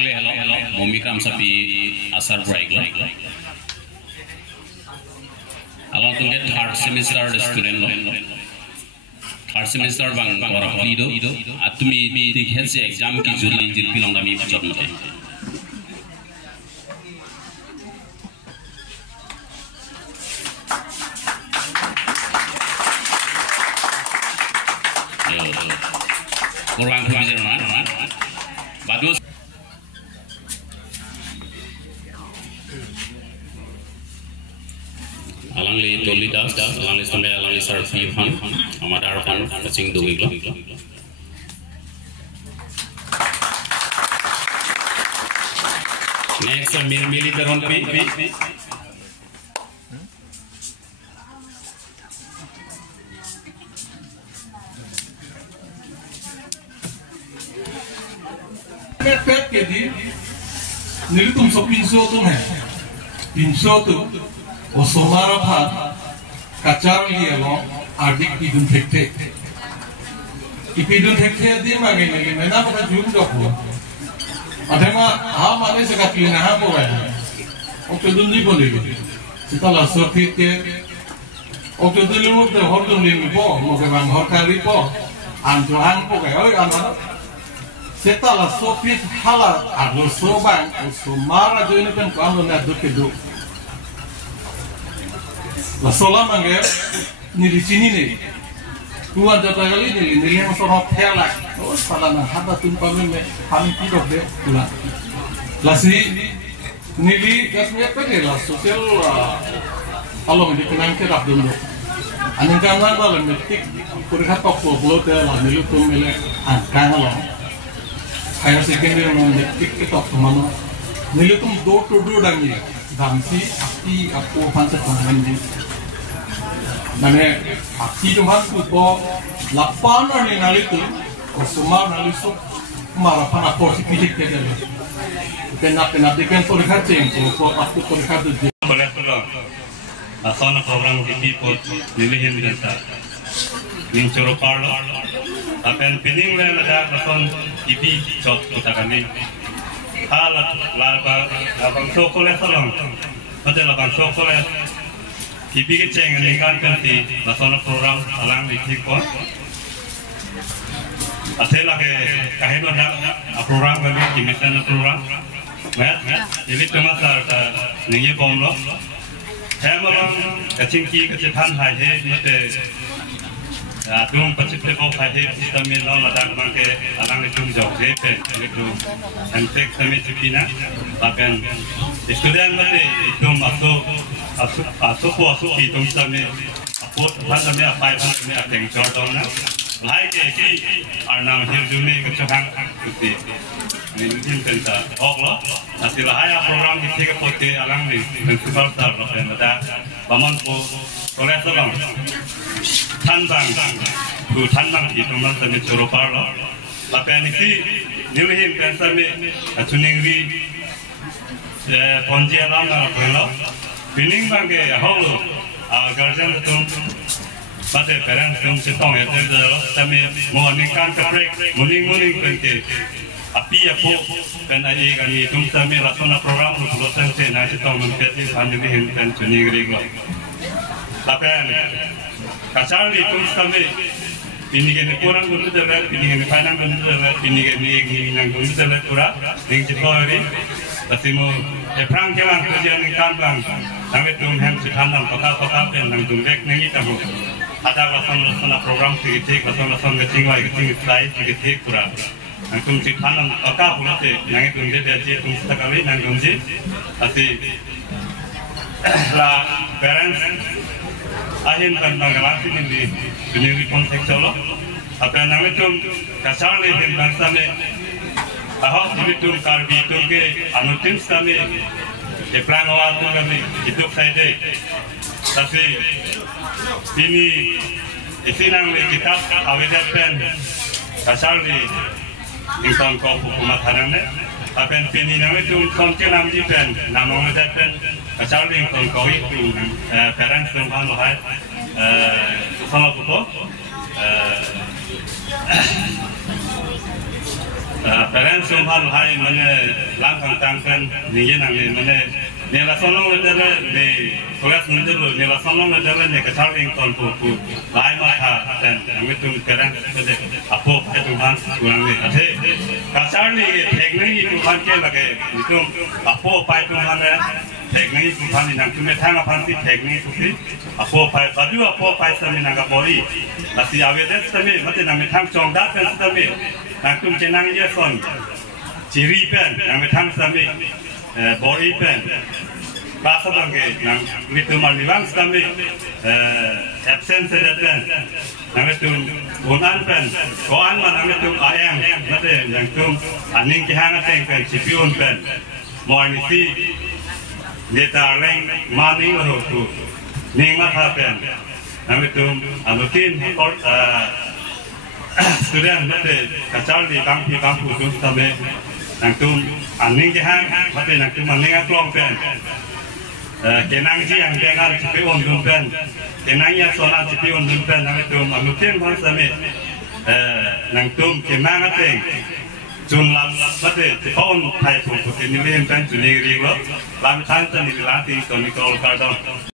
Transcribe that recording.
alangli hello mommy kam sapi asar break along to get third semester student third semester bang orang lido atumi di health exam ki July jil pilong dami bacot nate kurang pelajaran mana bagus alangli tolidas alangli sampai alangli sarfi fan amat arfan kacing doi glo next mili teron pi pet ke di nili tum so pinso tum hai pinso tu o somara phat kachar liye lo ardik pidun thekte ipidun thekte di mage nili mena pata jum dokho adema ha mane se katli na ha boy o pidun di bole sitala sorti ke o pidun lu de hordun li po mo ke bang horkari po anjo ang po ke oi anana setelah sopit halal atau sobang sumara join kan kalau nak duduk la sola mangger ni di sini nih tuan jatuh kali ni yang sorot helak oh salah nah haba tumpah me kami tidak deh pula lasi ni di kasnya pergi lah sosial kalau dikenang kerap dulu aneng kangen dalam metik kurikat toko blow lah milu tuh milik angkang lah higher secondary non TikTok mana nilai tuh door to door dangi damsi api aku pancat pangan mana api tuh masuk ko lapan orang nali tuh semua nali so marah panah porsi pilih kerja kena dekan politik ceng ko aku politik tu boleh tu asal program kita pun nilai yang biasa ning coro parlo apen pining le ada kason ipi cot kita kami halat labang sokole salong pada labang sokole ipi ke ceng dengan kanti kason program alang dikiko asela ke kahen ada program kami kimisan program jadi kemasar ningi pomlo hemabang kacingki kecipan hai he Adung pacip lepo khaje kita melo ladak mangke alang itu jauh jepe itu antek kami cipina bahkan student mate itu masuk itu kami apot pada me apa me ateng jordan na lai ke arnam hirjuni kecahang kuti ini tenta oglo nasilah haya program kita pote alang di principal tar ada paman po oleh tolong tanbang ku tanbang itu mana kami coba lo apa ini nilai yang kami acuning di ponji alam lo pining bangke holo garjan itu pada parents itu setong ya kami menginginkan keprek muning penting api aku dan aja kami itu kami laksana program lulusan saya setong menjadi panjang dan cuning rego apa kacang itu kami ini kan kurang guna jalan ini kan panang guna jalan ini kan ini yang guna jalan kurang yang cipori tapi mau perang jalan kerjaan yang bang sampai tu yang cikanang kota pen yang tunjuk nengi tahu ada laksana program sedikit laksana kecingwai kecing slide sedikit kurang yang tu cikanang kota pun yang itu jadi tu sekali yang tunjuk tapi lah parents ahin kan bangladesh ini di dunia konteks lo apa yang itu kasar leh bangsa me ahok itu karbi itu ke anutin kami plan awal tu kami itu saja tapi ini isinang le kita awalnya pen kasar leh insan kau hukumat harane apa yang ini nama itu konten amji pen namanya pen kasar leh insan kau itu parents tu kan lahir sama buku parents somal hai mane lang kang tang kan ninge nang mane nela sonong ledere ne kelas menjelu nela sonong ledere ne kachal ing ton pu lai ma tha dan amitum parents kade apo itu han kurang ne ate kachal ni teknik itu han ke lage itu apo pai tu han teknik itu han ni nang tume thang aphan ti teknik itu si apo pai sami nang bori asi awedes sami mate nang thang chong da pen sami nang tum chenang ye son ciri pen nang thang sami bori pen bahasa bangke nang itu maliwang sami absence pen nang itu bonan pen koan man nang itu ayam mate nang tum aning ki hang ateng pen cipiun pen moani si deta leng mani lo tu ning ma tha pen nang itu alutin or student mate kachal di bangku tu same nang tum aning ki hang mate nang tum aning aklong pen kenang ji yang dengar cipi on dum pen kenang ya sona cipi on dum pen nang tum alutin ban same nang tum kenang ateng jun lam mate cipaon thai pu ni len pen juni ri lo lam chan chan ni la ti to ni kol ka dong